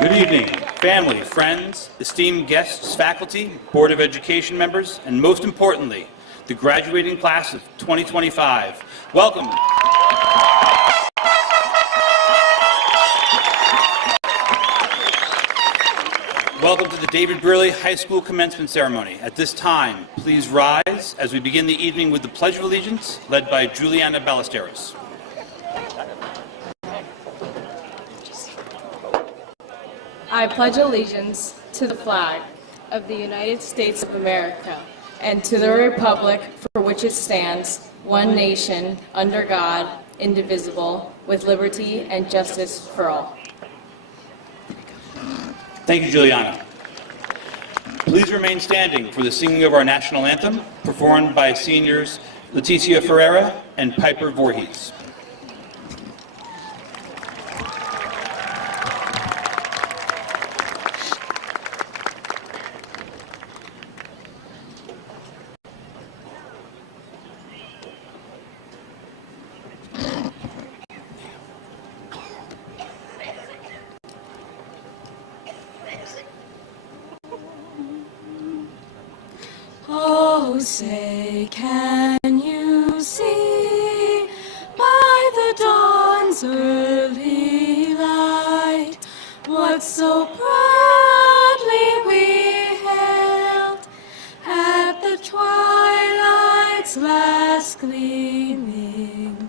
Good evening, family, friends, esteemed guests, faculty, Board of Education members, and most importantly, the graduating class of 2025. Welcome. Welcome to the David Brearley High School Commencement Ceremony. At this time, please rise as we begin the evening with the Pledge of Allegiance, led by Juliana Ballesteros. I pledge allegiance to the flag of the United States of America and to the republic for which it stands, one nation, under God, indivisible, with liberty and justice for all. Thank you, Juliana. Please remain standing for the singing of our national anthem, performed by seniors Leticia Ferreira and Piper Voorhees. Oh, say, can you see by the dawn's early light what so proudly we hailed at the twilight's last gleaming,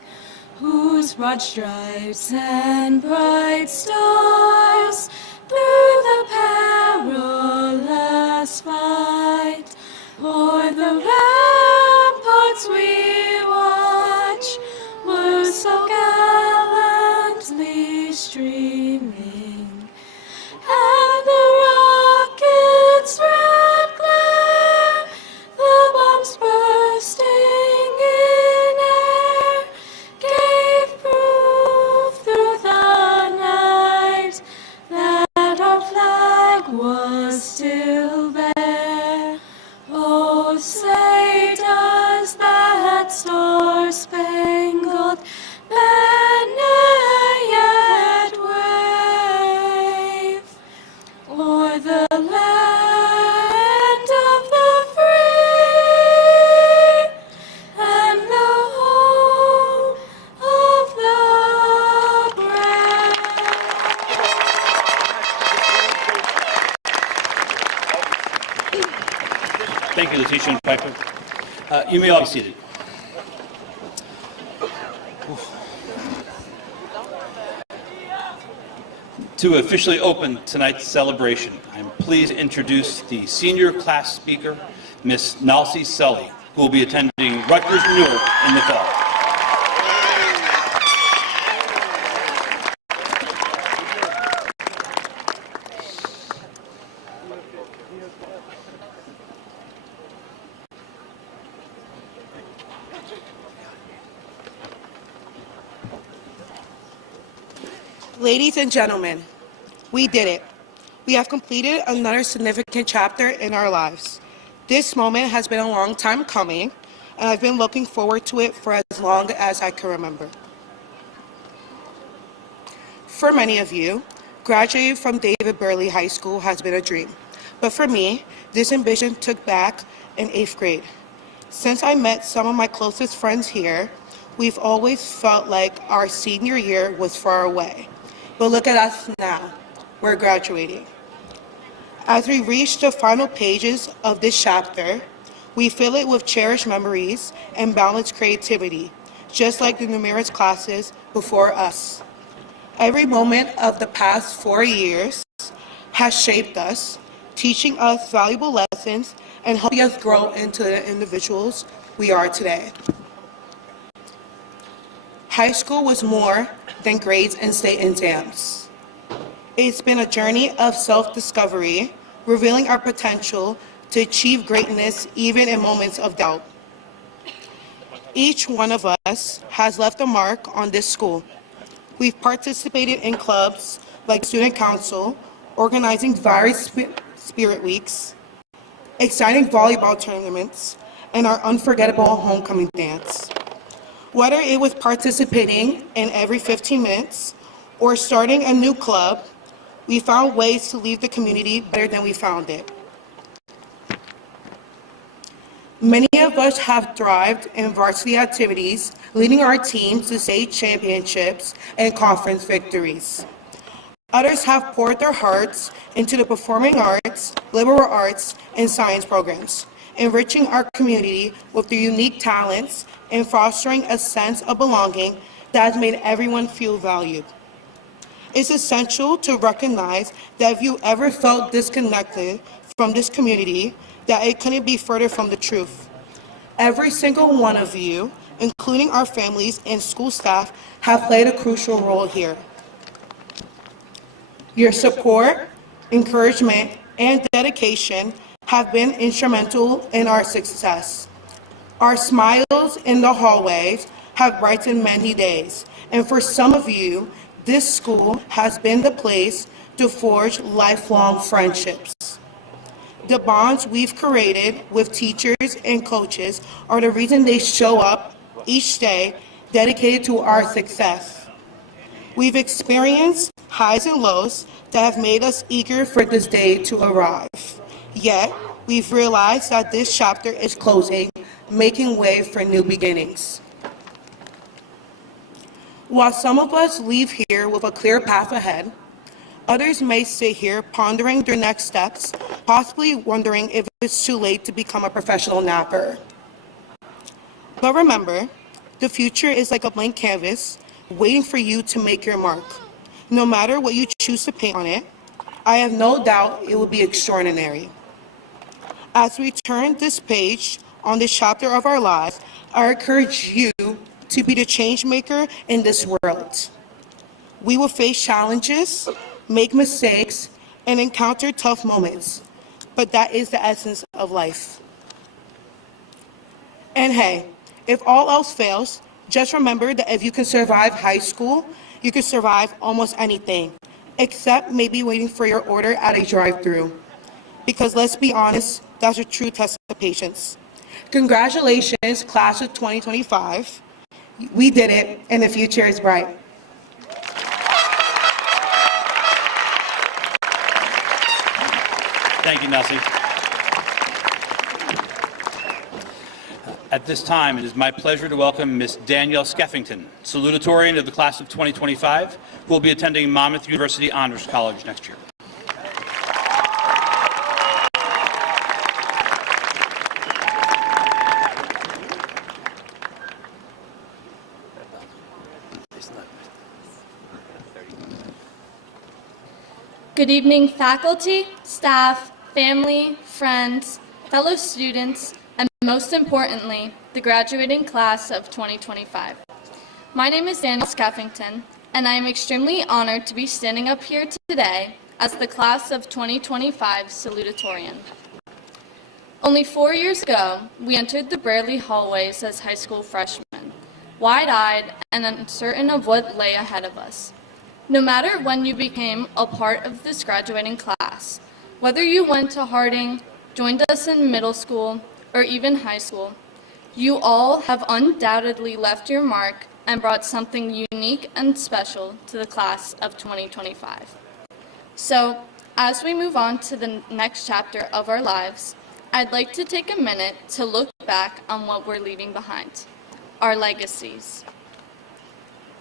whose broad stripes and bright stars through the perilous fight o'er the ramparts we watch were so gallantly streaming, and the rocket's red glare, the bombs bursting in air, gave proof through the night that our flag was still there. Oh, say, does that star-spangled banner yet wave o'er the land of the free and the home of the brave? Thank you, Leticia and Piper. You may all be seated. To officially open tonight's celebration, I'm pleased to introduce the senior class speaker, Miss Nalsi Sully, who will be attending Rutgers Newark in the fall. Ladies and gentlemen, we did it. We have completed another significant chapter in our lives. This moment has been a long time coming, and I've been looking forward to it for as long as I can remember. For many of you, graduating from David Brearley High School has been a dream. But for me, this ambition took back in 8th grade. Since I met some of my closest friends here, we've always felt like our senior year was far away. But look at us now. We're graduating. As we reach the final pages of this chapter, we fill it with cherished memories and boundless creativity, just like the numerous classes before us. Every moment of the past 4 years has shaped us, teaching us valuable lessons and helping us grow into the individuals we are today. High school was more than grades and state exams. It's been a journey of self-discovery, revealing our potential to achieve greatness even in moments of doubt. Each one of us has left a mark on this school. We've participated in clubs like Student Council, organizing various spirit weeks, exciting volleyball tournaments, and our unforgettable homecoming dance. Whether it was participating in every 15 minutes or starting a new club, We found ways to leave the community better than we found it. Many of us have thrived in varsity activities, leading our teams to state championships and conference victories. Others have poured their hearts into the performing arts, liberal arts, and science programs, enriching our community with their unique talents and fostering a sense of belonging that has made everyone feel valued. It's essential to recognize that if you ever felt disconnected from this community, that it couldn't be further from the truth. Every single one of you, including our families and school staff, have played a crucial role here. Your support, encouragement, and dedication have been instrumental in our success. Our smiles in the hallways have brightened many days, and for some of you, this school has been the place to forge lifelong friendships. The bonds we've created with teachers and coaches are the reason they show up each day dedicated to our success. We've experienced highs and lows that have made us eager for this day to arrive. Yet, we've realized that this chapter is closing, making way for new beginnings. While some of us leave here with a clear path ahead, others may sit here pondering their next steps, possibly wondering if it's too late to become a professional napper. But remember, the future is like a blank canvas waiting for you to make your mark. No matter what you choose to paint on it, I have no doubt it will be extraordinary. As we turn this page on this chapter of our lives, I encourage you to be the change maker in this world. We will face challenges, make mistakes, and encounter tough moments, but that is the essence of life. And hey, if all else fails, just remember that if you can survive high school, you can survive almost anything, except maybe waiting for your order at a drive-thru. Because let's be honest, that's a true test of patience. Congratulations, class of 2025. We did it, and the future is bright. Thank you, Nelsie. At this time, it is my pleasure to welcome Ms. Danielle Skeffington, Salutatorian of the class of 2025, who will be attending Monmouth University Honors College next year. Good evening, faculty, staff, family, friends, fellow students, and most importantly, the graduating class of 2025. My name is Danielle Skeffington, and I am extremely honored to be standing up here today as the class of 2025 Salutatorian. Only 4 years ago, we entered the Brearley hallways as high school freshmen, wide-eyed and uncertain of what lay ahead of us. No matter when you became a part of this graduating class, whether you went to Harding, joined us in middle school, or even high school, you all have undoubtedly left your mark and brought something unique and special to the class of 2025. So, as we move on to the next chapter of our lives, I'd like to take a minute to look back on what we're leaving behind, our legacies.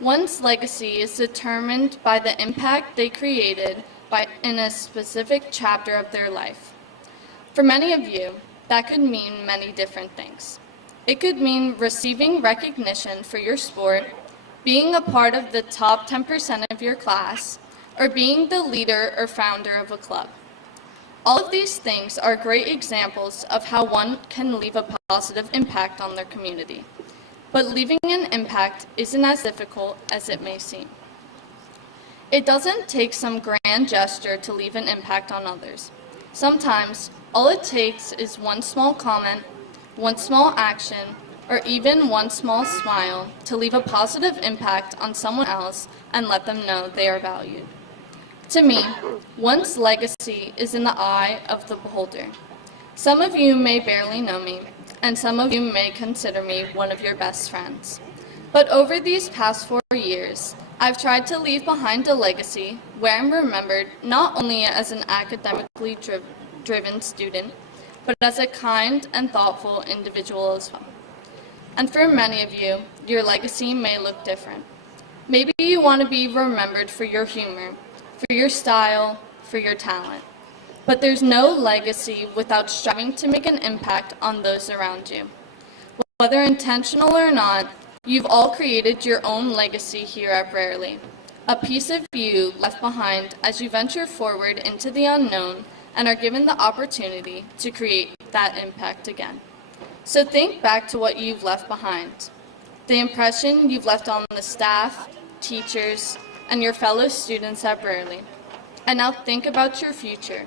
One's legacy is determined by the impact they created in a specific chapter of their life. For many of you, that could mean many different things. It could mean receiving recognition for your sport, being a part of the top 10% of your class, or being the leader or founder of a club. All of these things are great examples of how one can leave a positive impact on their community. But leaving an impact isn't as difficult as it may seem. It doesn't take some grand gesture to leave an impact on others. Sometimes, all it takes is one small comment, one small action, or even one small smile to leave a positive impact on someone else and let them know they are valued. To me, one's legacy is in the eye of the beholder. Some of you may barely know me, and some of you may consider me one of your best friends. But over these past 4 years, I've tried to leave behind a legacy where I'm remembered not only as an academically driven student, but as a kind and thoughtful individual as well. And for many of you, your legacy may look different. Maybe you want to be remembered for your humor, for your style, for your talent. But there's no legacy without striving to make an impact on those around you. Whether intentional or not, you've all created your own legacy here at Brearley, a piece of you left behind as you venture forward into the unknown and are given the opportunity to create that impact again. So think back to what you've left behind, the impression you've left on the staff, teachers, and your fellow students at Brearley. And now think about your future,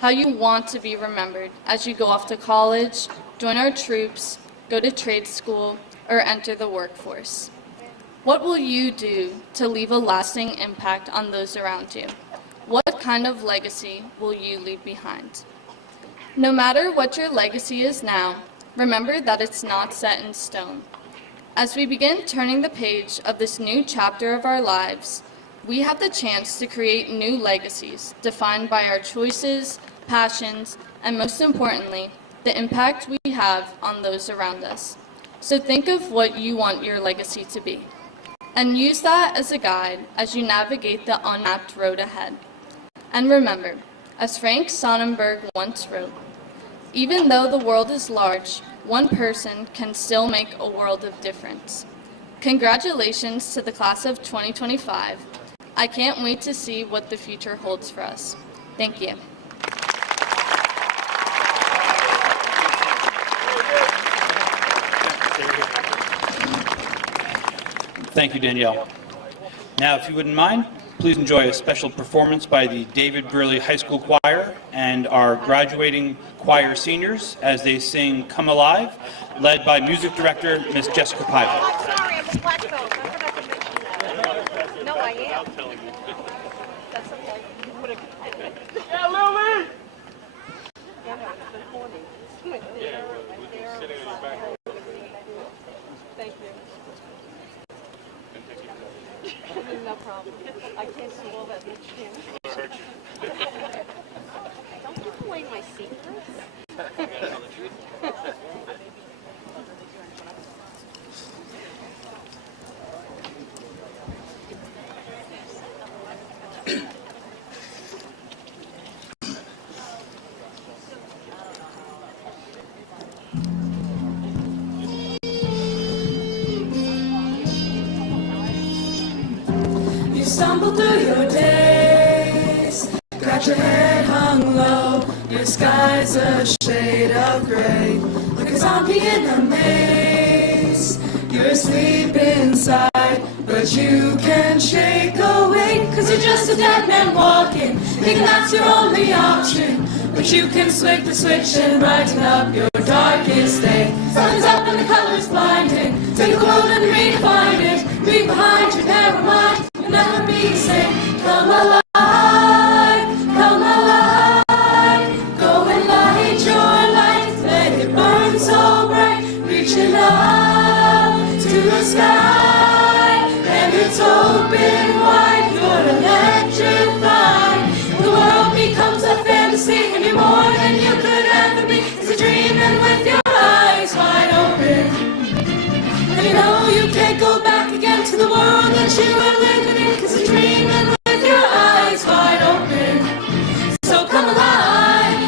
how you want to be remembered as you go off to college, join our troops, go to trade school, or enter the workforce. What will you do to leave a lasting impact on those around you? What kind of legacy will you leave behind? No matter what your legacy is now, remember that it's not set in stone. As we begin turning the page of this new chapter of our lives, we have the chance to create new legacies defined by our choices, passions, and most importantly, the impact we have on those around us. So think of what you want your legacy to be, and use that as a guide as you navigate the unmapped road ahead. And remember, as Frank Sonnenberg once wrote, even though the world is large, one person can still make a world of difference. Congratulations to the class of 2025. I can't wait to see what the future holds for us. Thank you. Thank you, Danielle. Now, if you wouldn't mind, please enjoy a special performance by the David Brearley High School Choir and our graduating choir seniors as they sing Come Alive, led by music director, Miss Jessica Piper. Oh, I'm sorry, I'm a black belt. I forgot to mention that. No, I am. That's okay. You would have. Yeah, Lily! Yeah, no, it's been horny. Yeah, we're sitting in the back. Thank you. No problem. I can't see all that much skin. Don't give away my secrets. You stumble through your days, got your head hung low, your sky's a shade of gray. Look at zombie in a maze, you're asleep inside, but you can't shake awake, cause you're just a dead man walking, thinking that's your only option. But you can swing the switch and brighten up your darkest day. Sun's up and the color's blinding, take the world and redefine it, leave behind your narrow mind. Never be safe. Come alive, come alive. Go and light your light, let it burn so bright. Reaching up to the sky, and it's open wide. You're electrified. The world becomes a fantasy, and you're more than you could ever be. It's a dream, and with your eyes wide open. And you know you can't go back again to the world that you were living in, cause you're dreaming with your eyes wide open. So come alive.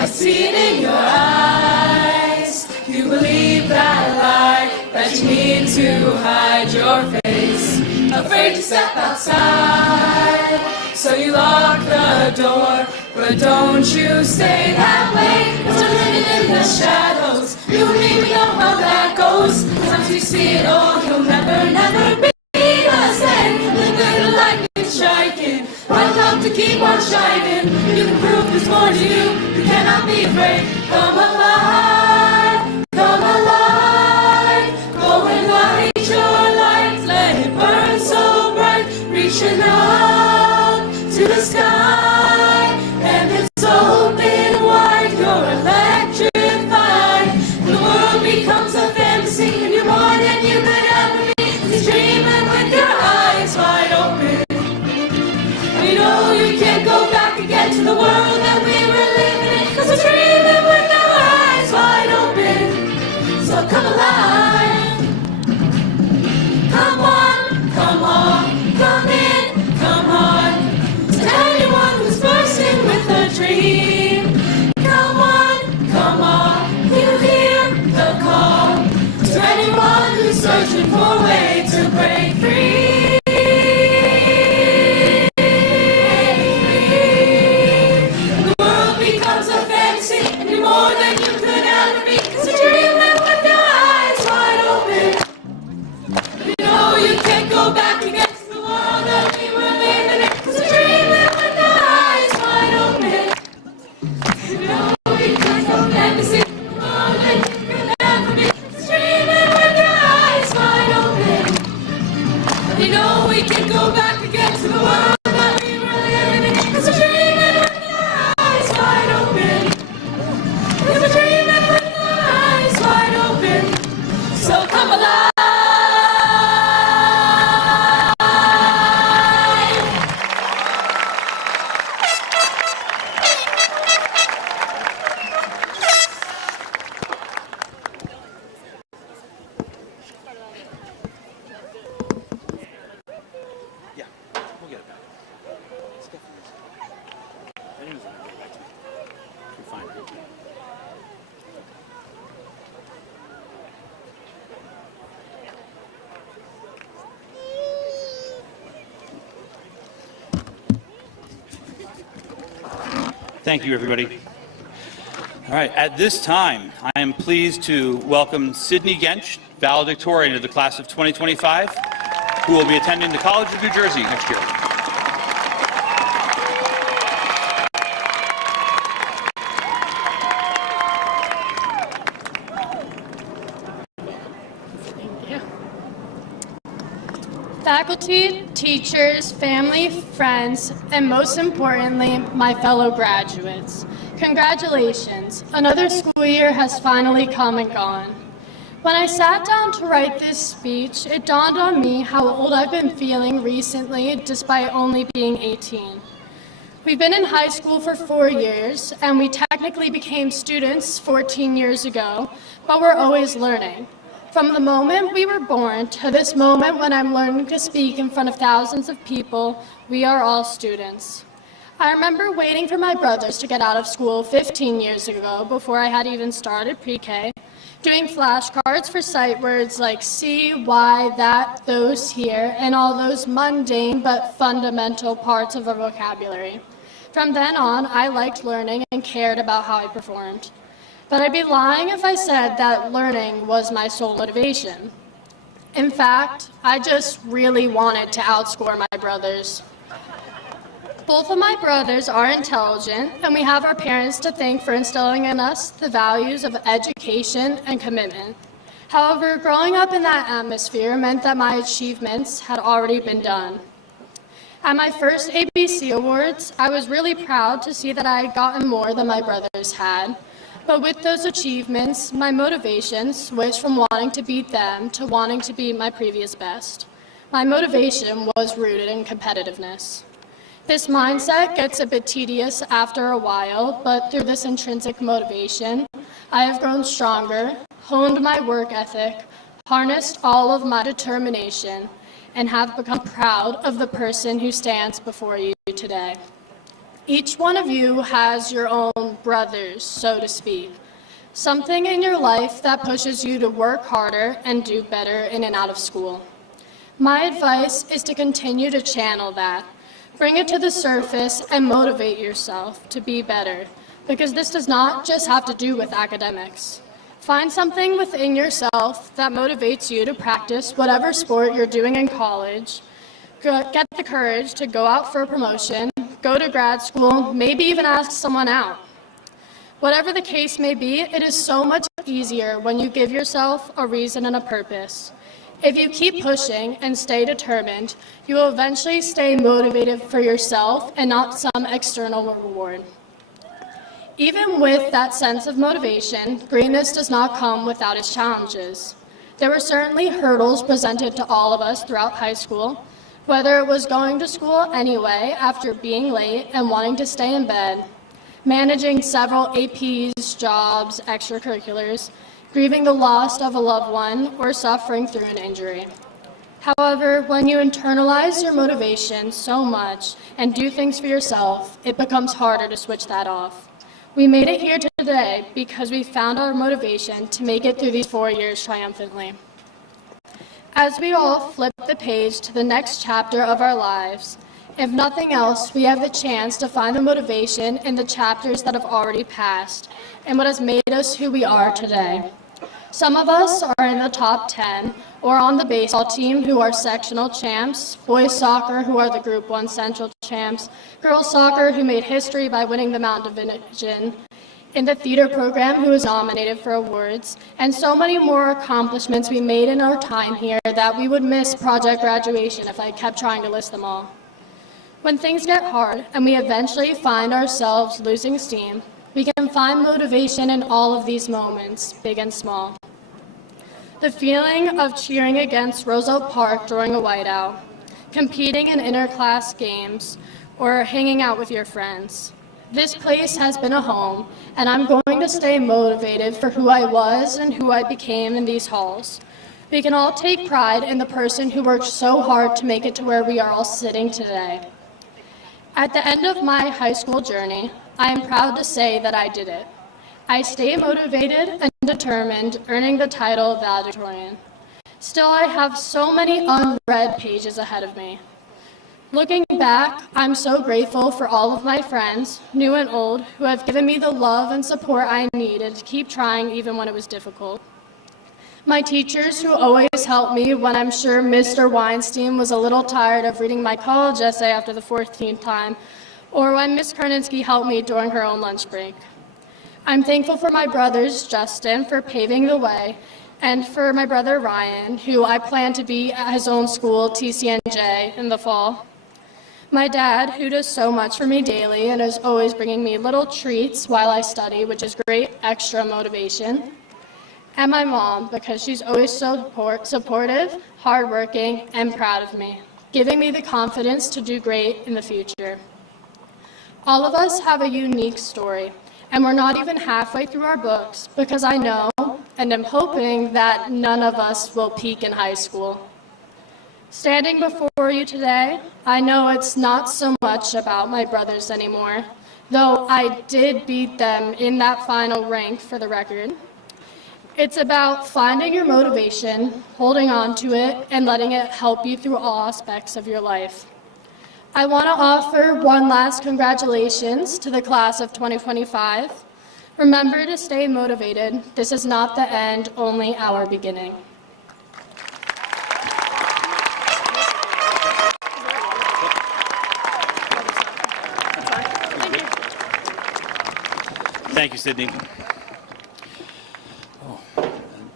I see it in your eyes. You believe that lie, that you need to hide your face, afraid to step outside. So you lock the door, but don't you stay that way. Cause we're living in the shadows. You and me, we know how that goes. Sometimes you see it all, you'll never, never be the same. The good light is striking, bright love to keep on shining. You can prove there's more to you, you cannot be afraid. Come alive, come alive. Go and light your light, let it burn so bright. Reaching up to the sky, and it's open wide. You're electrified. The world becomes a fantasy, and you're more the world that we were living in. 'Cause we're dreaming with our eyes wide open. So come alive. Come on, come on, come in, come on. To anyone who's bursting with a dream. Come on, you hear the call. To anyone who's searching for a way to break free. The world becomes a fantasy, and you're more than you could ever be. 'Cause you're dreaming with your eyes wide open. You know you can't go back against the world that we were living in. 'Cause you're dreaming with your eyes wide open. You know we can't go fantasy, the world that you could ever be. 'Cause you're dreaming with your eyes wide open. You know we can't go back against the world that we were living in. 'Cause we're dreaming with your eyes wide open. 'Cause we're dreaming with our eyes wide open. So come alive. Yeah, we'll get it back. Let's go. Anyways, get it back to me. You're fine. Thank you, everybody. All right, at this time, I am pleased to welcome Sydney Gench, valedictorian of the class of 2025, who will be attending the College of New Jersey next year. Faculty, teachers, family, friends, and most importantly, my fellow graduates. Congratulations, another school year has finally come and gone. When I sat down to write this speech, it dawned on me how old I've been feeling recently despite only being 18. We've been in high school for 4 years, and we technically became students 14 years ago, but we're always learning. From the moment we were born to this moment when I'm learning to speak in front of thousands of people, we are all students. I remember waiting for my brothers to get out of school 15 years ago before I had even started pre-K, doing flashcards for sight words like see, why, that, those, here, and all those mundane but fundamental parts of our vocabulary. From then on, I liked learning and cared about how I performed. But I'd be lying if I said that learning was my sole motivation. In fact, I just really wanted to outscore my brothers. Both of my brothers are intelligent, and we have our parents to thank for instilling in us the values of education and commitment. However, growing up in that atmosphere meant that my achievements had already been done. At my first ABC Awards, I was really proud to see that I had gotten more than my brothers had. But with those achievements, my motivation switched from wanting to beat them to wanting to beat my previous best. My motivation was rooted in competitiveness. This mindset gets a bit tedious after a while, but through this intrinsic motivation, I have grown stronger, honed my work ethic, harnessed all of my determination, and have become proud of the person who stands before you today. Each one of you has your own brothers, so to speak. Something in your life that pushes you to work harder and do better in and out of school. My advice is to continue to channel that. Bring it to the surface and motivate yourself to be better, because this does not just have to do with academics. Find something within yourself that motivates you to practice whatever sport you're doing in college. Get the courage to go out for a promotion, go to grad school, maybe even ask someone out. Whatever the case may be, it is so much easier when you give yourself a reason and a purpose. If you keep pushing and stay determined, you will eventually stay motivated for yourself and not some external reward. Even with that sense of motivation, greatness does not come without its challenges. There were certainly hurdles presented to all of us throughout high school, Whether it was going to school anyway after being late and wanting to stay in bed, managing several APs, jobs, extracurriculars, grieving the loss of a loved one, or suffering through an injury. However, when you internalize your motivation so much and do things for yourself, it becomes harder to switch that off. We made it here today because we found our motivation to make it through these 4 years triumphantly. As we all flip the page to the next chapter of our lives, if nothing else, we have the chance to find the motivation in the chapters that have already passed and what has made us who we are today. Some of us are in the top 10 or on the baseball team who are sectional champs, boys soccer who are the Group 1 Central champs, girls soccer who made history by winning the Mountain Division, in the theater program who was nominated for awards, and so many more accomplishments we made in our time here that we would miss project graduation if I kept trying to list them all. When things get hard and we eventually find ourselves losing steam, we can find motivation in all of these moments, big and small. The feeling of cheering against Roosevelt Park during a whiteout, competing in interclass games, or hanging out with your friends. This place has been a home, and I'm going to stay motivated for who I was and who I became in these halls. We can all take pride in the person who worked so hard to make it to where we are all sitting today. At the end of my high school journey, I am proud to say that I did it. I stay motivated and determined, earning the title of Valedictorian. Still, I have so many unread pages ahead of me. Looking back, I'm so grateful for all of my friends, new and old, who have given me the love and support I needed to keep trying even when it was difficult. My teachers who always helped me when I'm sure Mr. Weinstein was a little tired of reading my college essay after the 14th time, or when Ms. Kerninsky helped me during her own lunch break. I'm thankful for my brothers, Justin, for paving the way, and for my brother Ryan, who I plan to be at his own school, TCNJ, in the fall. My dad, who does so much for me daily and is always bringing me little treats while I study, which is great extra motivation. And my mom, because she's always so supportive, hardworking, and proud of me, giving me the confidence to do great in the future. All of us have a unique story, and we're not even halfway through our books because I know and am hoping that none of us will peak in high school. Standing before you today, I know it's not so much about my brothers anymore, though I did beat them in that final rank for the record. It's about finding your motivation, holding on to it, and letting it help you through all aspects of your life. I want to offer one last congratulations to the class of 2025. Remember to stay motivated. This is not the end, only our beginning. Thank you, Sydney.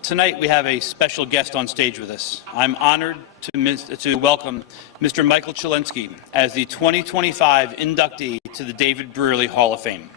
Tonight we have a special guest on stage with us. I'm honored to welcome Mr. Michael Chilinsky as the 2025 inductee to the David Brearley Hall of Fame.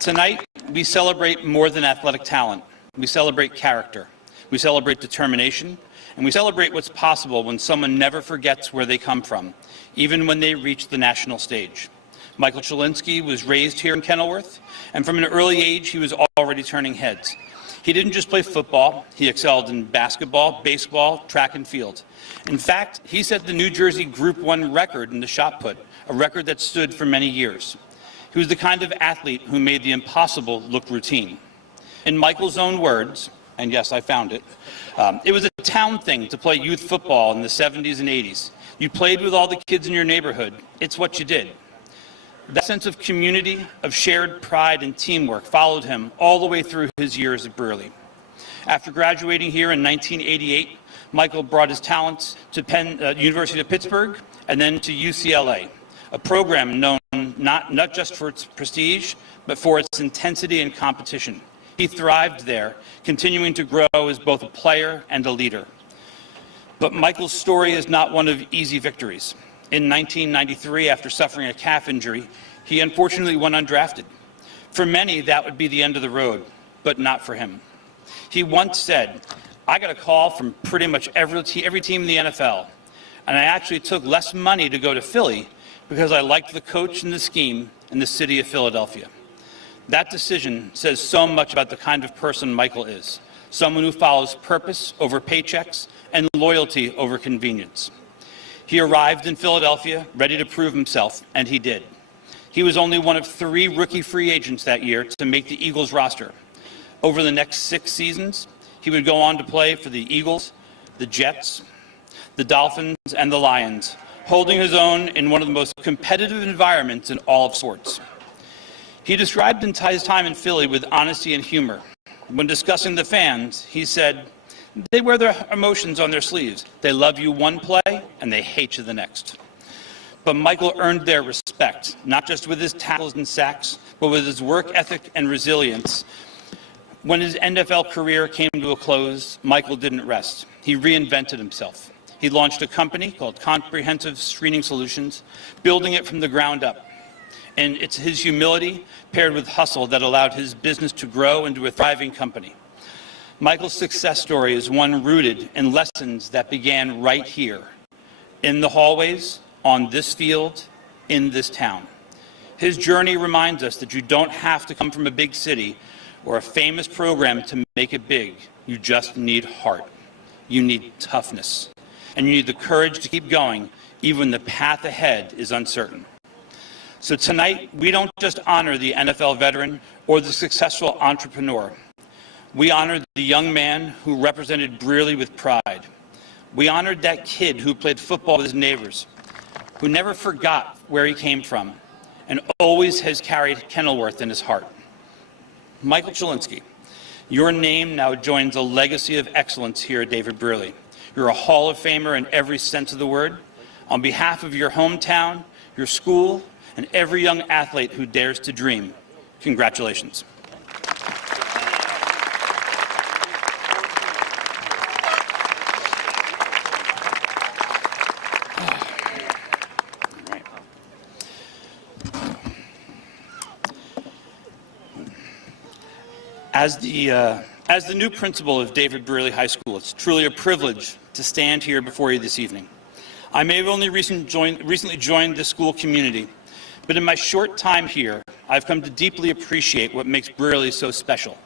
Tonight we celebrate more than athletic talent. We celebrate character. We celebrate determination. And we celebrate what's possible when someone never forgets where they come from, even when they reach the national stage. Michael Chilinsky was raised here in Kenilworth, and from an early age, he was already turning heads. He didn't just play football. He excelled in basketball, baseball, track and field. In fact, he set the New Jersey Group 1 record in the shot put, a record that stood for many years. He was the kind of athlete who made the impossible look routine. In Michael's own words, and yes, I found it, it was a town thing to play youth football in the 70s and 80s. You played with all the kids in your neighborhood. It's what you did. That sense of community, of shared pride and teamwork followed him all the way through his years at Brearley. After graduating here in 1988, Michael brought his talents to University of Pittsburgh and then to UCLA, a program known not just for its prestige, but for its intensity and competition. He thrived there, continuing to grow as both a player and a leader. But Michael's story is not one of easy victories. In 1993, after suffering a calf injury, he unfortunately went undrafted. For many, that would be the end of the road, but not for him. He once said, "I got a call from pretty much every team in the NFL, and I actually took less money to go to Philly because I liked the coach and the scheme in the city of Philadelphia." That decision says so much about the kind of person Michael is, someone who follows purpose over paychecks and loyalty over convenience. He arrived in Philadelphia ready to prove himself, and he did. He was only one of 3 rookie free agents that year to make the Eagles roster. Over the next 6 seasons, he would go on to play for the Eagles, the Jets, the Dolphins, and the Lions, holding his own in one of the most competitive environments in all of sports. He described his time in Philly with honesty and humor. When discussing the fans, he said, "They wear their emotions on their sleeves. They love you one play, and they hate you the next." But Michael earned their respect, not just with his tackles and sacks, but with his work ethic and resilience. When his NFL career came to a close, Michael didn't rest. He reinvented himself. He launched a company called Comprehensive Screening Solutions, building it from the ground up. And it's his humility paired with hustle that allowed his business to grow into a thriving company. Michael's success story is one rooted in lessons that began right here, in the hallways, on this field, in this town. His journey reminds us that you don't have to come from a big city or a famous program to make it big. You just need heart. You need toughness. And you need the courage to keep going, even when the path ahead is uncertain. So tonight, we don't just honor the NFL veteran or the successful entrepreneur. We honored the young man who represented Brearley with pride. We honored that kid who played football with his neighbors, who never forgot where he came from, and always has carried Kenilworth in his heart. Michael Chilinski, your name now joins a legacy of excellence here at David Brearley. You're a Hall of Famer in every sense of the word. On behalf of your hometown, your school, and every young athlete who dares to dream, congratulations. As the new principal of David Brearley High School, it's truly a privilege to stand here before you this evening. I may have only recently joined the school community, but in my short time here, I've come to deeply appreciate what makes Brearley so special.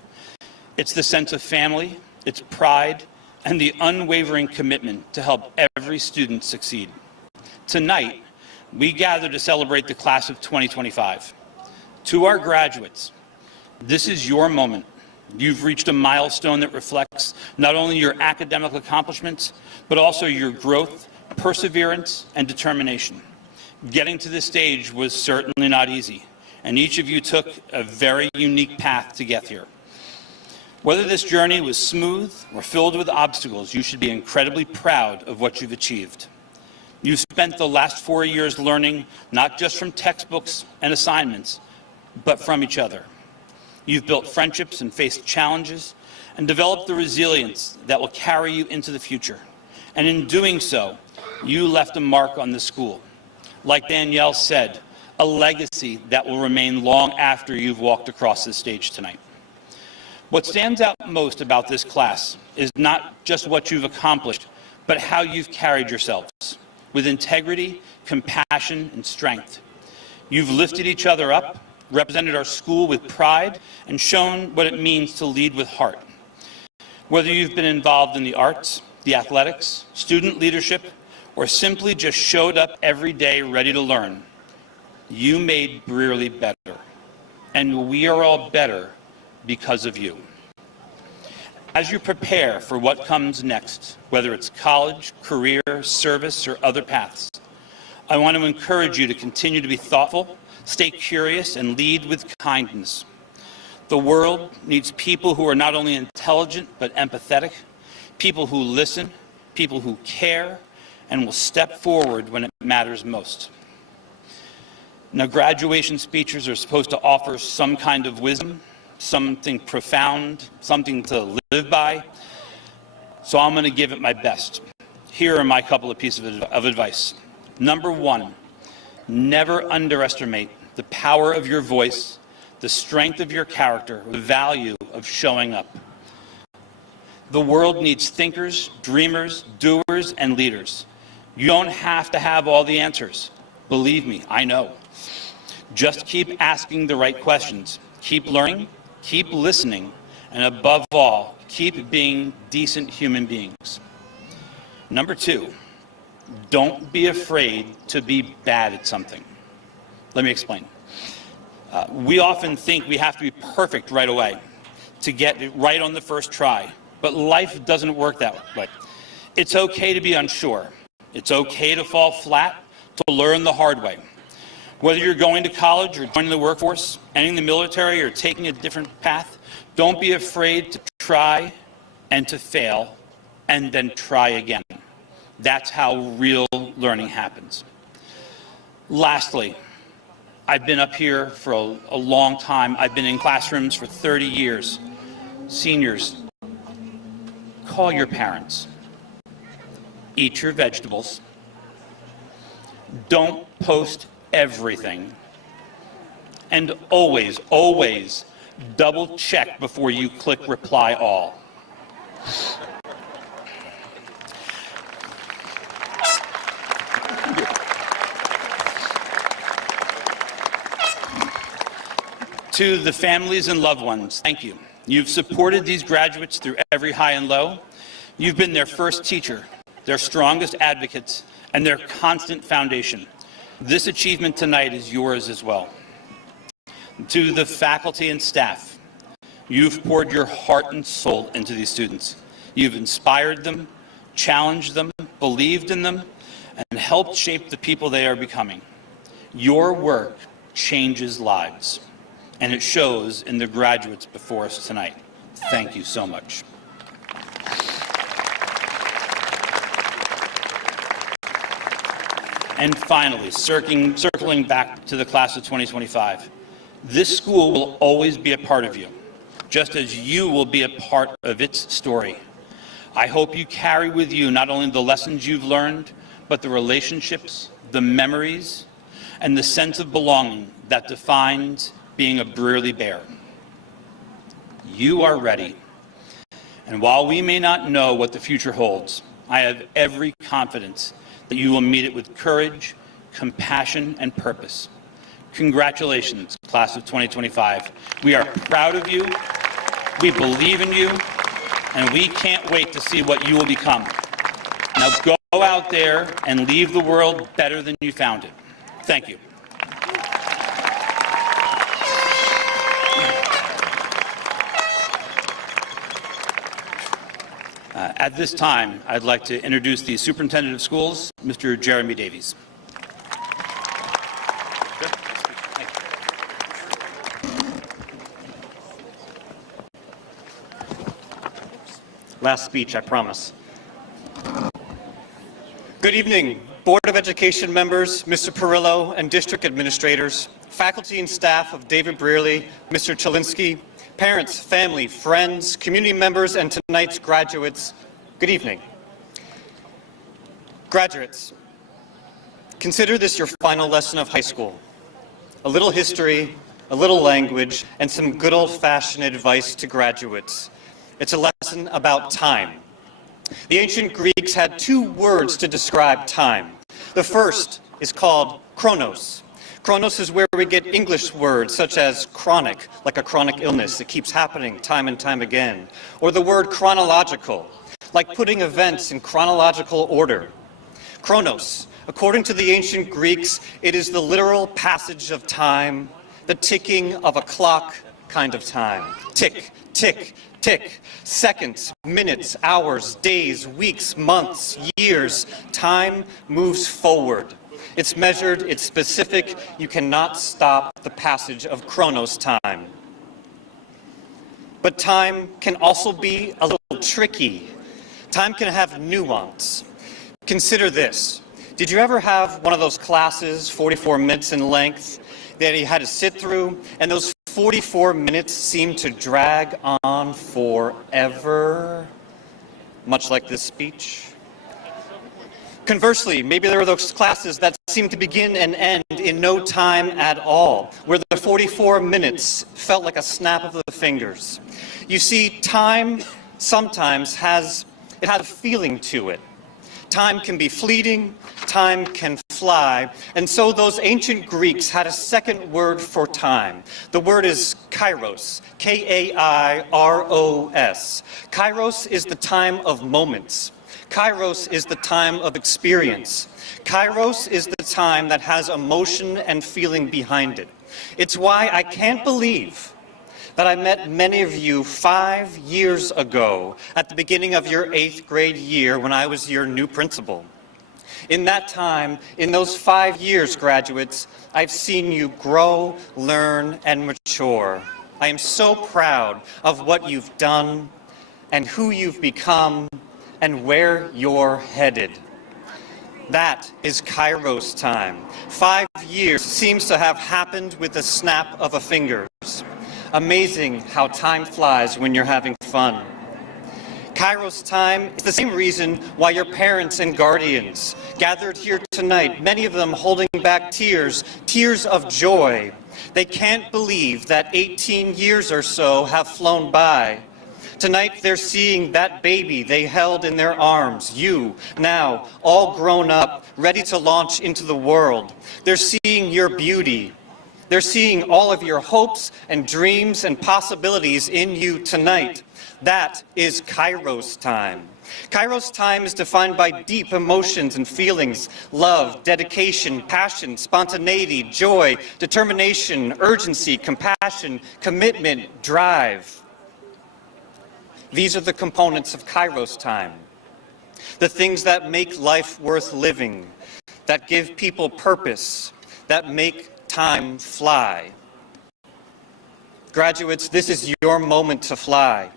It's the sense of family, its pride, and the unwavering commitment to help every student succeed. Tonight, we gather to celebrate the class of 2025. To our graduates, this is your moment. You've reached a milestone that reflects not only your academic accomplishments, but also your growth, perseverance, and determination. Getting to this stage was certainly not easy, and each of you took a very unique path to get here. Whether this journey was smooth or filled with obstacles, you should be incredibly proud of what you've achieved. You've spent the last 4 years learning not just from textbooks and assignments, but from each other. You've built friendships and faced challenges and developed the resilience that will carry you into the future. And in doing so, you left a mark on the school. Like Danielle said, a legacy that will remain long after you've walked across this stage tonight. What stands out most about this class is not just what you've accomplished, but how you've carried yourselves with integrity, compassion, and strength. You've lifted each other up, represented our school with pride, and shown what it means to lead with heart. Whether you've been involved in the arts, the athletics, student leadership, or simply just showed up every day ready to learn, you made Brearley better. And we are all better because of you. As you prepare for what comes next, whether it's college, career, service, or other paths, I want to encourage you to continue to be thoughtful, stay curious, and lead with kindness. The world needs people who are not only intelligent but empathetic, people who listen, people who care, and will step forward when it matters most. Now, graduation speeches are supposed to offer some kind of wisdom, something profound, something to live by, so I'm going to give it my best. Here are my couple of pieces of advice. Number one, never underestimate the power of your voice, the strength of your character, the value of showing up. The world needs thinkers, dreamers, doers, and leaders. You don't have to have all the answers. Believe me, I know. Just keep asking the right questions. Keep learning, keep listening, and above all, keep being decent human beings. Number 2, don't be afraid to be bad at something. Let me explain. We often think we have to be perfect right away to get it right on the first try, but life doesn't work that way. It's okay to be unsure. It's okay to fall flat, to learn the hard way. Whether you're going to college or joining the workforce, entering the military, or taking a different path, don't be afraid to try and to fail and then try again. That's how real learning happens. Lastly, I've been up here for a long time. I've been in classrooms for 30 years. Seniors, call your parents. Eat your vegetables. Don't post everything. And always, always double check before you click reply all. To the families and loved ones, thank you. You've supported these graduates through every high and low. You've been their first teacher, their strongest advocates, and their constant foundation. This achievement tonight is yours as well. To the faculty and staff, you've poured your heart and soul into these students. You've inspired them, challenged them, believed in them, and helped shape the people they are becoming. Your work changes lives, and it shows in the graduates before us tonight. Thank you so much. And finally, circling back to the class of 2025, this school will always be a part of you, just as you will be a part of its story. I hope you carry with you not only the lessons you've learned, but the relationships, the memories, and the sense of belonging that defines being a Brearley Bear. You are ready. And while we may not know what the future holds, I have every confidence that you will meet it with courage, compassion, and purpose. Congratulations, class of 2025. We are proud of you, we believe in you, and we can't wait to see what you will become. Now go out there and leave the world better than you found it. Thank you. At this time, I'd like to introduce the Superintendent of Schools, Mr. Jeremy Davies. Last speech, I promise. Good evening, Board of Education members, Mr. Perillo, and district administrators, faculty and staff of David Brearley, Mr. Chalinsky, parents, family, friends, community members, and tonight's graduates. Good evening. Graduates, consider this your final lesson of high school. A little history, a little language, and some good old-fashioned advice to graduates. It's a lesson about time. The ancient Greeks had 2 words to describe time. The first is called chronos. Chronos is where we get English words such as chronic, like a chronic illness that keeps happening time and time again. Or the word chronological, like putting events in chronological order. Chronos, according to the ancient Greeks, it is the literal passage of time, the ticking of a clock kind of time. Tick, tick, tick. Seconds, minutes, hours, days, weeks, months, years. Time moves forward. It's measured, it's specific. You cannot stop the passage of chronos time. But time can also be a little tricky. Time can have nuance. Consider this. Did you ever have one of those classes, 44 minutes in length, that you had to sit through, and those 44 minutes seemed to drag on forever, much like this speech? Conversely, maybe there were those classes that seemed to begin and end in no time at all, where the 44 minutes felt like a snap of the fingers. You see, time sometimes has a feeling to it. Time can be fleeting, time can fly, and so those ancient Greeks had a second word for time. The word is kairos, K-A-I-R-O-S. Kairos is the time of moments. Kairos is the time of experience. Kairos is the time that has emotion and feeling behind it. It's why I can't believe that I met many of you 5 years ago at the beginning of your 8th grade year when I was your new principal. In that time, in those 5 years, graduates, I've seen you grow, learn, and mature. I am so proud of what you've done and who you've become and where you're headed. That is Kairos time. 5 years seems to have happened with the snap of a finger. Amazing how time flies when you're having fun. Kairos time is the same reason why your parents and guardians gathered here tonight, many of them holding back tears of joy. They can't believe that 18 years or so have flown by. Tonight they're seeing that baby they held in their arms, you, now all grown up, ready to launch into the world. They're seeing your beauty. They're seeing all of your hopes and dreams and possibilities in you tonight. That is Kairos time. Kairos time is defined by deep emotions and feelings: love, dedication, passion, spontaneity, joy, determination, urgency, compassion, commitment, drive. These are the components of Kairos time. The things that make life worth living, that give people purpose, that make time fly. Graduates, this is your moment to fly.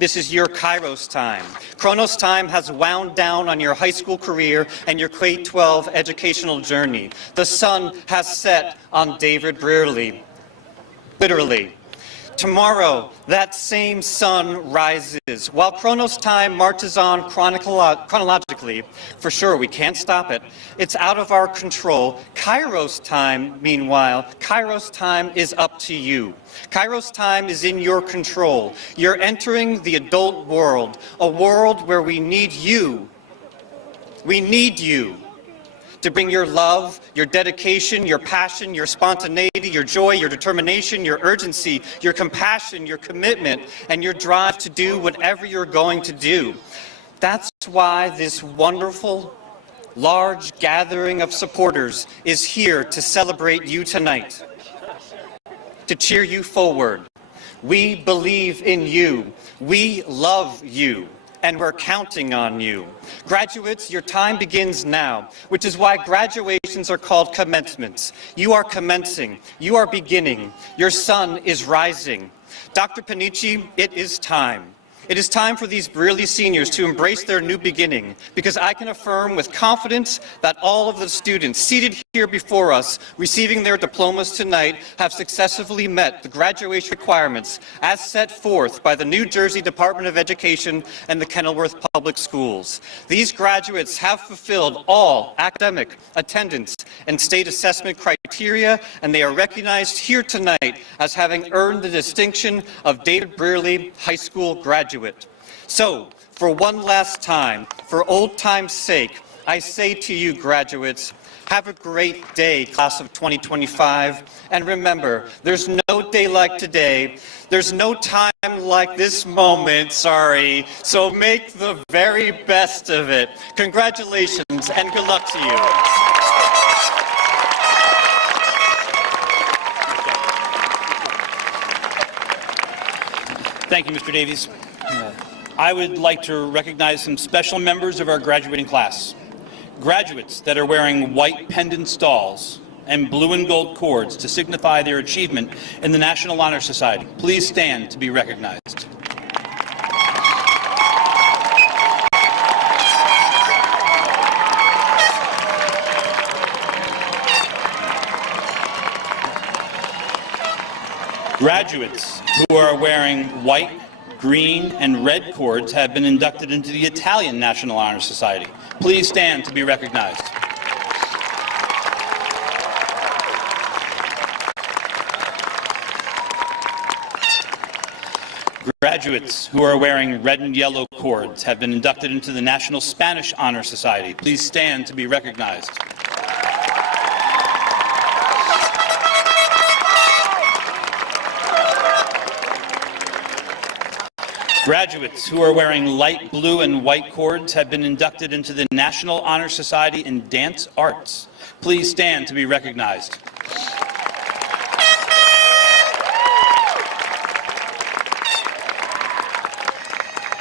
This is your Kairos time. Chronos time has wound down on your high school career and your K-12 educational journey. The sun has set on David Brearley. Literally. Tomorrow, that same sun rises. While Chronos time marches on chronologically, for sure, we can't stop it. It's out of our control. Kairos time, meanwhile, Kairos time is up to you. Kairos time is in your control. You're entering the adult world, a world where we need you. We need you to bring your love, your dedication, your passion, your spontaneity, your joy, your determination, your urgency, your compassion, your commitment, and your drive to do whatever you're going to do. That's why this wonderful, large gathering of supporters is here to celebrate you tonight, to cheer you forward. We believe in you. We love you. And we're counting on you. Graduates, your time begins now, which is why graduations are called commencements. You are commencing. You are beginning. Your sun is rising. Dr. Panici, it is time. It is time for these Brearley seniors to embrace their new beginning, because I can affirm with confidence that all of the students seated here before us, receiving their diplomas tonight, have successfully met the graduation requirements as set forth by the New Jersey Department of Education and the Kenilworth Public Schools. These graduates have fulfilled all academic, attendance, and state assessment criteria, and they are recognized here tonight as having earned the distinction of David Brearley High School graduate. So, for one last time, for old time's sake, I say to you graduates, have a great day, class of 2025, and remember, there's no day like today, there's no time like this moment, sorry, so make the very best of it. Congratulations, and good luck to you. Thank you, Mr. Davies. I would like to recognize some special members of our graduating class. Graduates that are wearing white pendant stalls and blue and gold cords to signify their achievement in the National Honor Society. Please stand to be recognized. Graduates who are wearing white, green, and red cords have been inducted into the Italian National Honor Society. Please stand to be recognized. Graduates who are wearing red and yellow cords have been inducted into the National Spanish Honor Society. Please stand to be recognized. Graduates who are wearing light blue and white cords have been inducted into the National Honor Society in Dance Arts. Please stand to be recognized.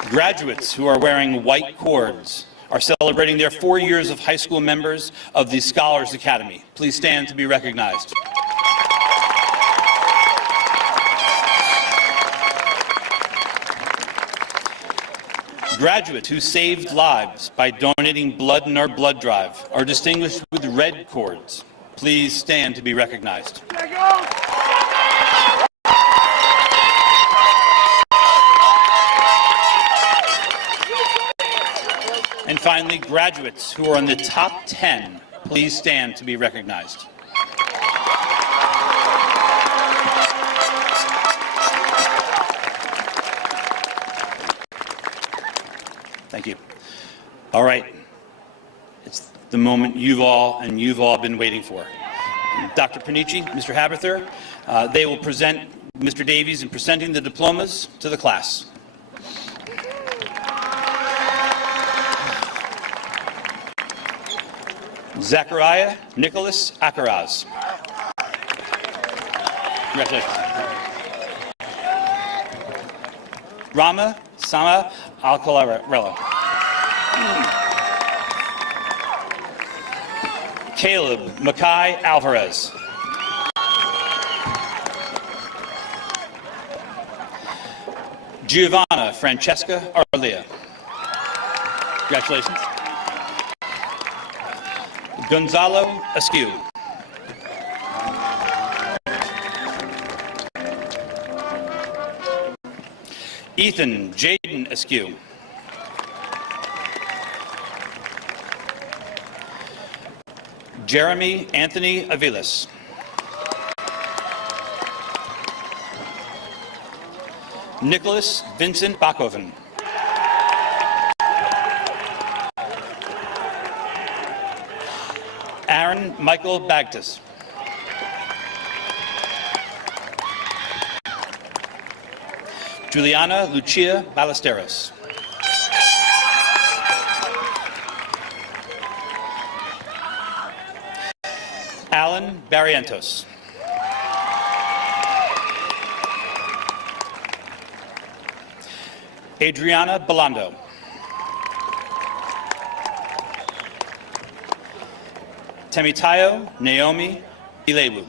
Graduates who are wearing white cords are celebrating their 4 years of high school members of the Scholars Academy. Please stand to be recognized. Graduates who saved lives by donating blood in our blood drive are distinguished with red cords. Please stand to be recognized. And finally, graduates who are in the top 10, please stand to be recognized. Thank you. All right. It's the moment you've all been waiting for. Dr. Panici, Mr. Haberther, they will present Mr. Davies in presenting the diplomas to the class. Zachariah Nicholas Akaraz. Congratulations. Rama Sama Alcalarello. Caleb Mackay Alvarez. Giovanna Francesca Arlia. Congratulations. Gonzalo Askew. Ethan Jaden Askew. Jeremy Anthony Aviles. Nicholas Vincent Bachhoven. Aaron Michael Bagtus. Juliana Lucia Ballesteros. Alan Barrientos. Adriana Belando. Temitayo Naomi Ilewu.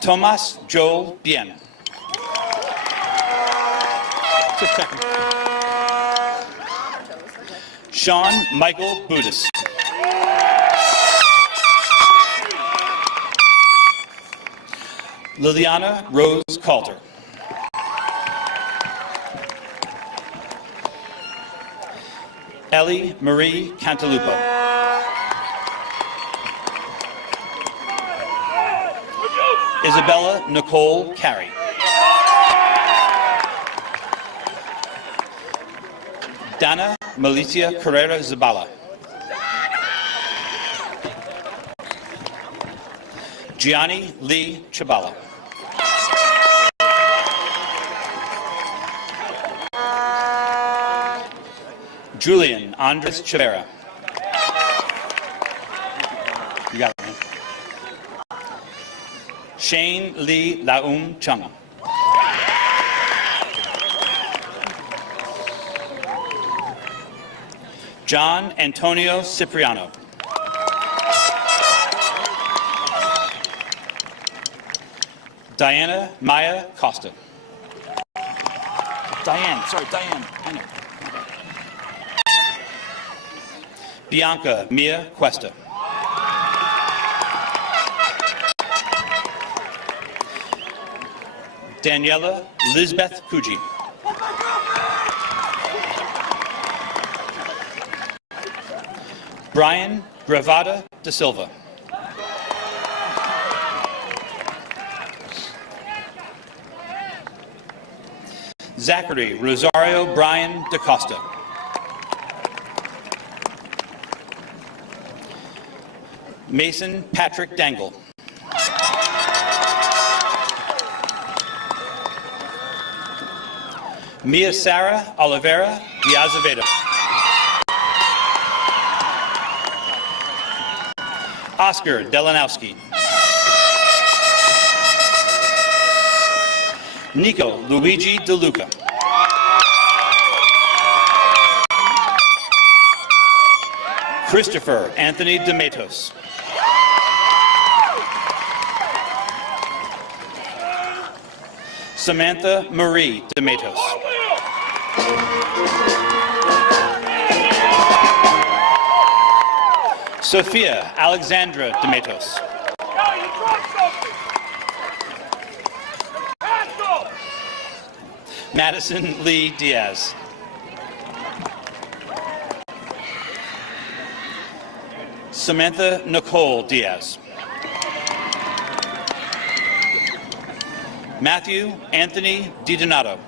Tomas Joel Bien. Just checking. Sean Michael Budis. Liliana Rose Calter. Ellie Marie Cantalupo. Isabella Nicole Carey. Dana Malicia Carrera Zabala. Gianni Lee Chabala. Julian Andres Chavera. You got it, man. Shane Lee Laum Chung. John Antonio Cipriano. Diana Maya Costa. Diane. I know. Bianca Mia Cuesta. Daniela Lisbeth Pucci. Brian Bravada da Silva. Zachary Rosario Brian DaCosta. Mason Patrick Dangle. Mia Sarah Oliveira de Azevedo. Oscar Delanowski. Nico Luigi DeLuca. Christopher Anthony DeMatos. Samantha Marie DeMatos. Sophia Alexandra DeMatos. Madison Lee Diaz. Samantha Nicole Diaz. Matthew Anthony DiDonato.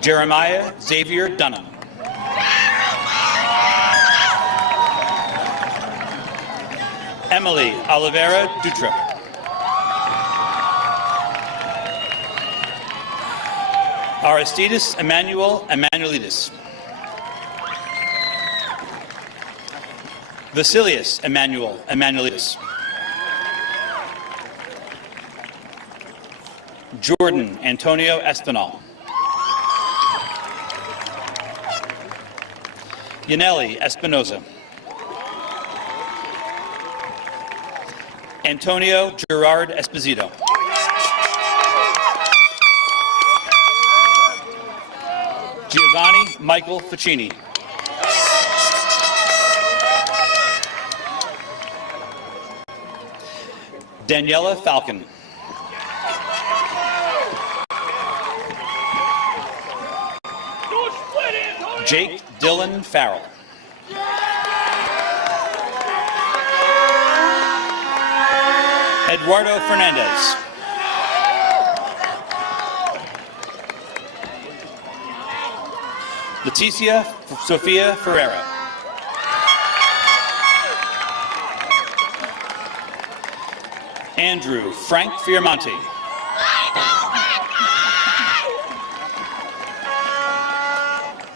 Jeremiah Xavier Dunham. Emily Oliveira Dutra. Aristides Emmanuel Emmanuelidis. Vasilius Emmanuel Emmanuelidis. Jordan Antonio Espinal. Yaneli Espinoza. Antonio Gerard Esposito. Giovanni Michael Ficini. Daniela Falcon. Jake Dylan Farrell. Eduardo Fernandez. Leticia Sofia Ferreira. Andrew Frank Fiermonte.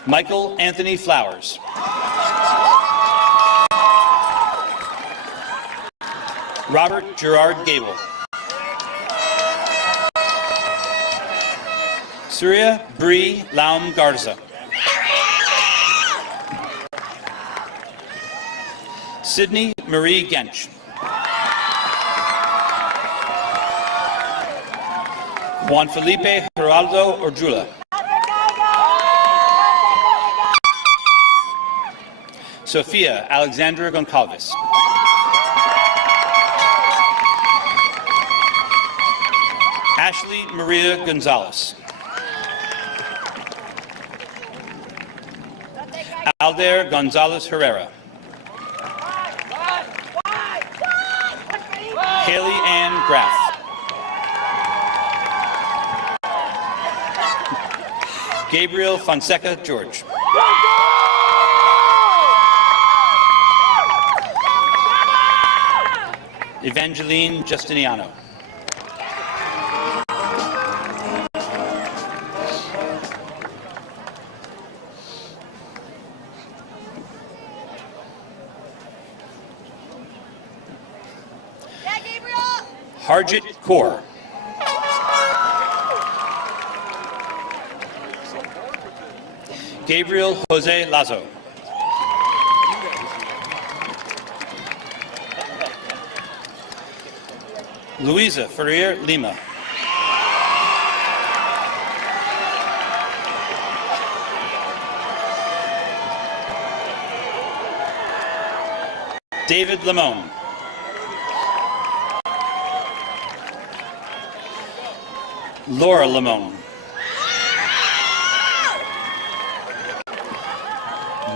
Michael Anthony Flowers. Robert Gerard Gable. Surya Bree Laum Garza. Sydney Marie Gench. Juan Felipe Geraldo Ordula. Sofia Alexandra Goncalves. Ashley Maria Gonzalez. Aldair Gonzalez Herrera. Haley Ann Graff. Gabriel Fonseca George. Evangeline Justiniano. Harjit Kaur. Gabriel Jose Lazo. Luisa Ferrer Lima. David Lamone. Laura Lamone.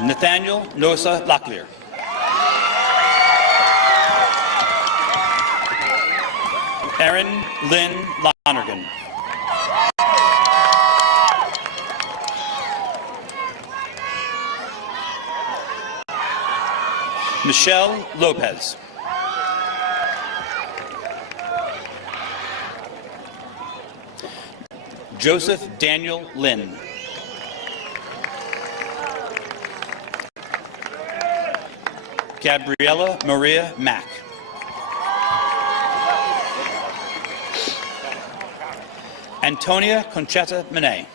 Nathaniel Nosa Locklear. Erin Lynn Lonergan. Michelle Lopez. Joseph Daniel Lynn. Gabriella Maria Mack. Antonia Conchetta Monet.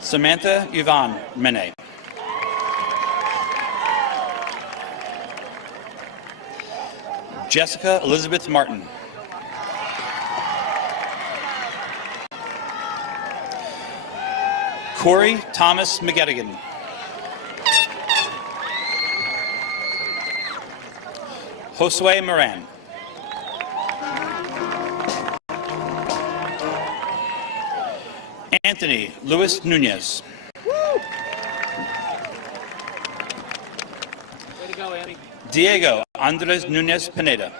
Samantha Yvonne Monet. Jessica Elizabeth Martin. Corey Thomas McGettigan. Josue Moran. Anthony Luis Nunez. Diego Andres Nunez Pineda.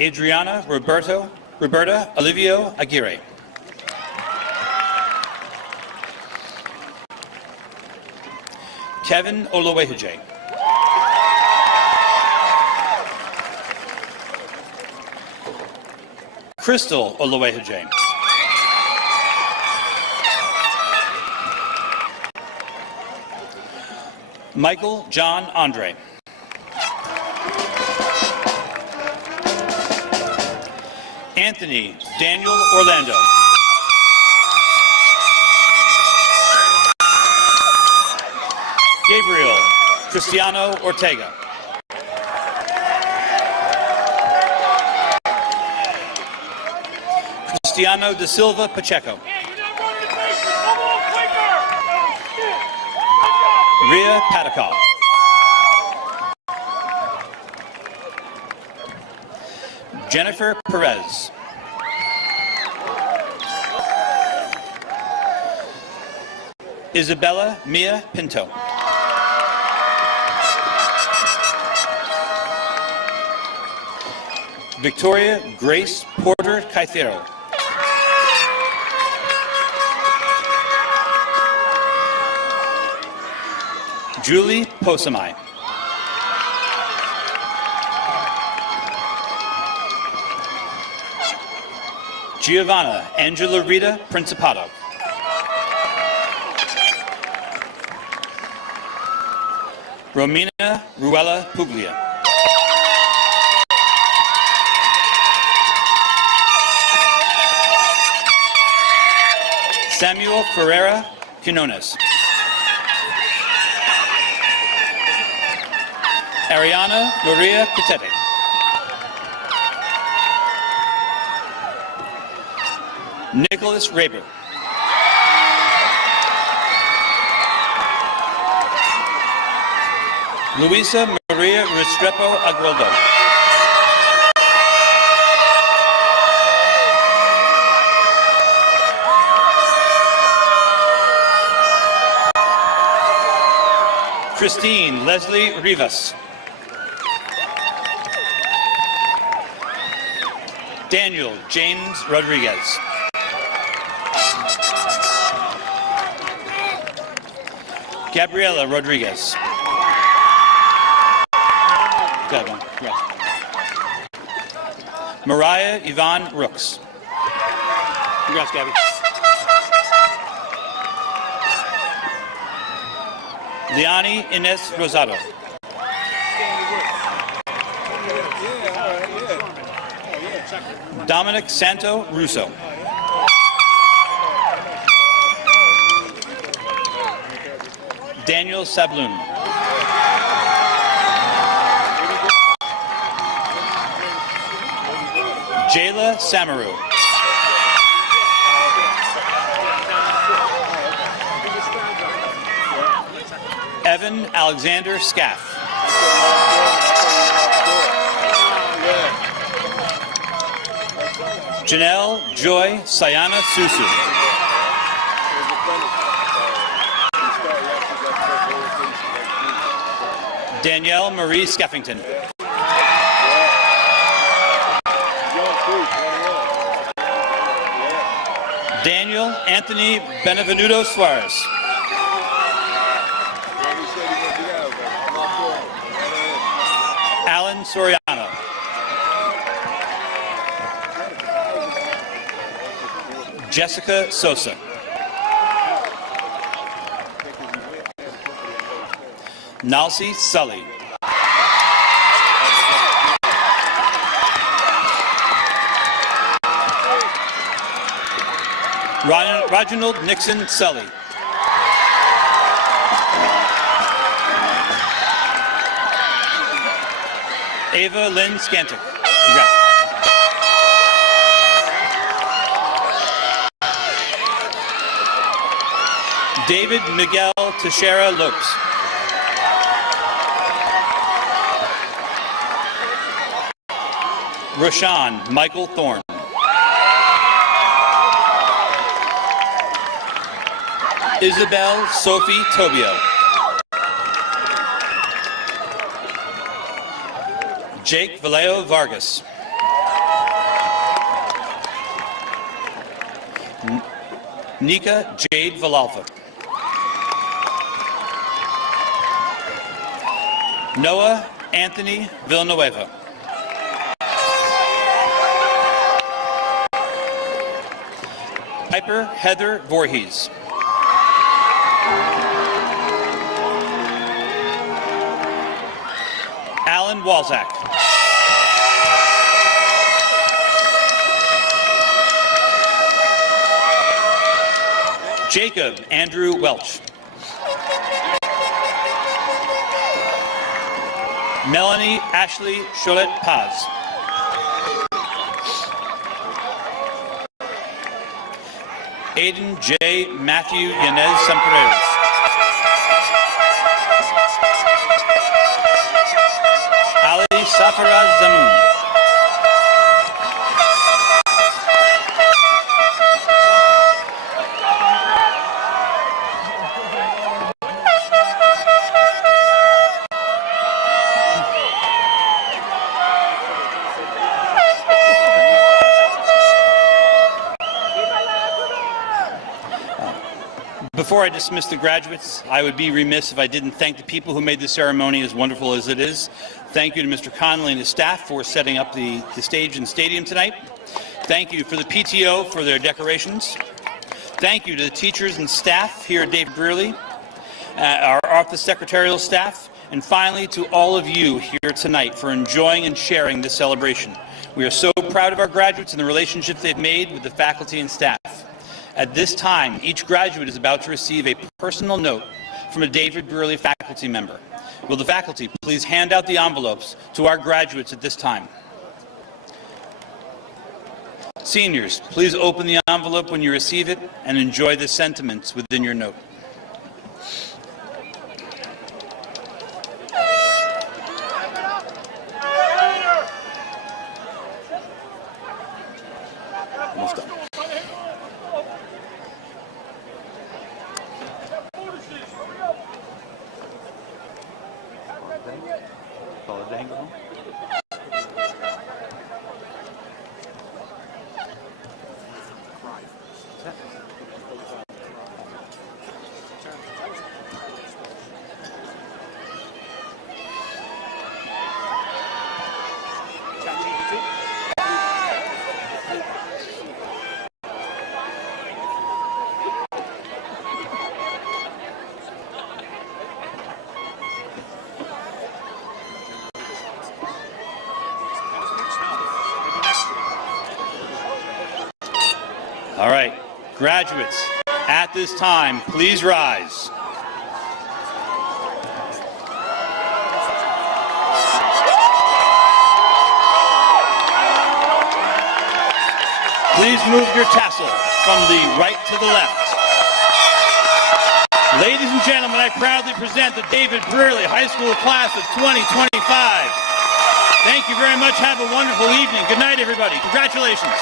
Adriana Roberta Olivio Aguirre. Kevin Olowehije. Crystal Olowehije. Michael John Andre. Anthony Daniel Orlando. Gabriel Cristiano Ortega. Cristiano da Silva Pacheco. Rhea Patakov. Jennifer Perez. Isabella Mia Pinto. Victoria Grace Porter Caithero. Julie Posamai. Giovanna Angela Rita Principato. Romina Ruella Puglia. Samuel Ferreira Quinones. Ariana Maria Pitete. Nicholas Raber. Luisa Maria Restrepo Aguildo. Christine Leslie Rivas. Daniel James Rodriguez. Gabriela Rodriguez. Good one. Yeah. Mariah Yvonne Rooks. Congrats, Gabby. Liani Inez Rosado. Dominic Santo Russo. Daniel Sabloon. Jayla Samaru. Evan Alexander Scaff. Janelle Joy Sayana Susu. Danielle Marie Skeffington. Daniel Anthony Benevenuto Suarez. Alan Soriano. Jessica Sosa. Nalsi Sully. Reginald Nixon Sully. Ava Lynn Scantic. Congrats. David Miguel Teixeira Lopes. Rashawn Michael Thorne. Isabel Sophie Tobio. Jake Vallejo Vargas. Nika Jade Valalfa. Noah Anthony Villanueva. Piper Heather Voorhees. Alan Walzak. Jacob Andrew Welch. Melanie Ashley Cholet Paz. Aiden J. Matthew Yanez Sampereus. Ali Safaraz Zamoun. Before I dismiss the graduates, I would be remiss if I didn't thank the people who made the ceremony as wonderful as it is. Thank you to Mr. Connolly and his staff for setting up the stage and stadium tonight. Thank you for the PTO for their decorations. Thank you to the teachers and staff here at David Brearley, our office secretarial staff, and finally to all of you here tonight for enjoying and sharing this celebration. We are so proud of our graduates and the relationships they've made with the faculty and staff. At this time, each graduate is about to receive a personal note from a David Brearley faculty member. Will the faculty please hand out the envelopes to our graduates at this time? Seniors, please open the envelope when you receive it and enjoy the sentiments within your note. Almost done. Call it dangle. All right, graduates, at this time, please rise. Please move your tassel from the right to the left. Ladies and gentlemen, I proudly present the David Brearley High School class of 2025. Thank you very much. Have a wonderful evening. Good night, everybody. Congratulations.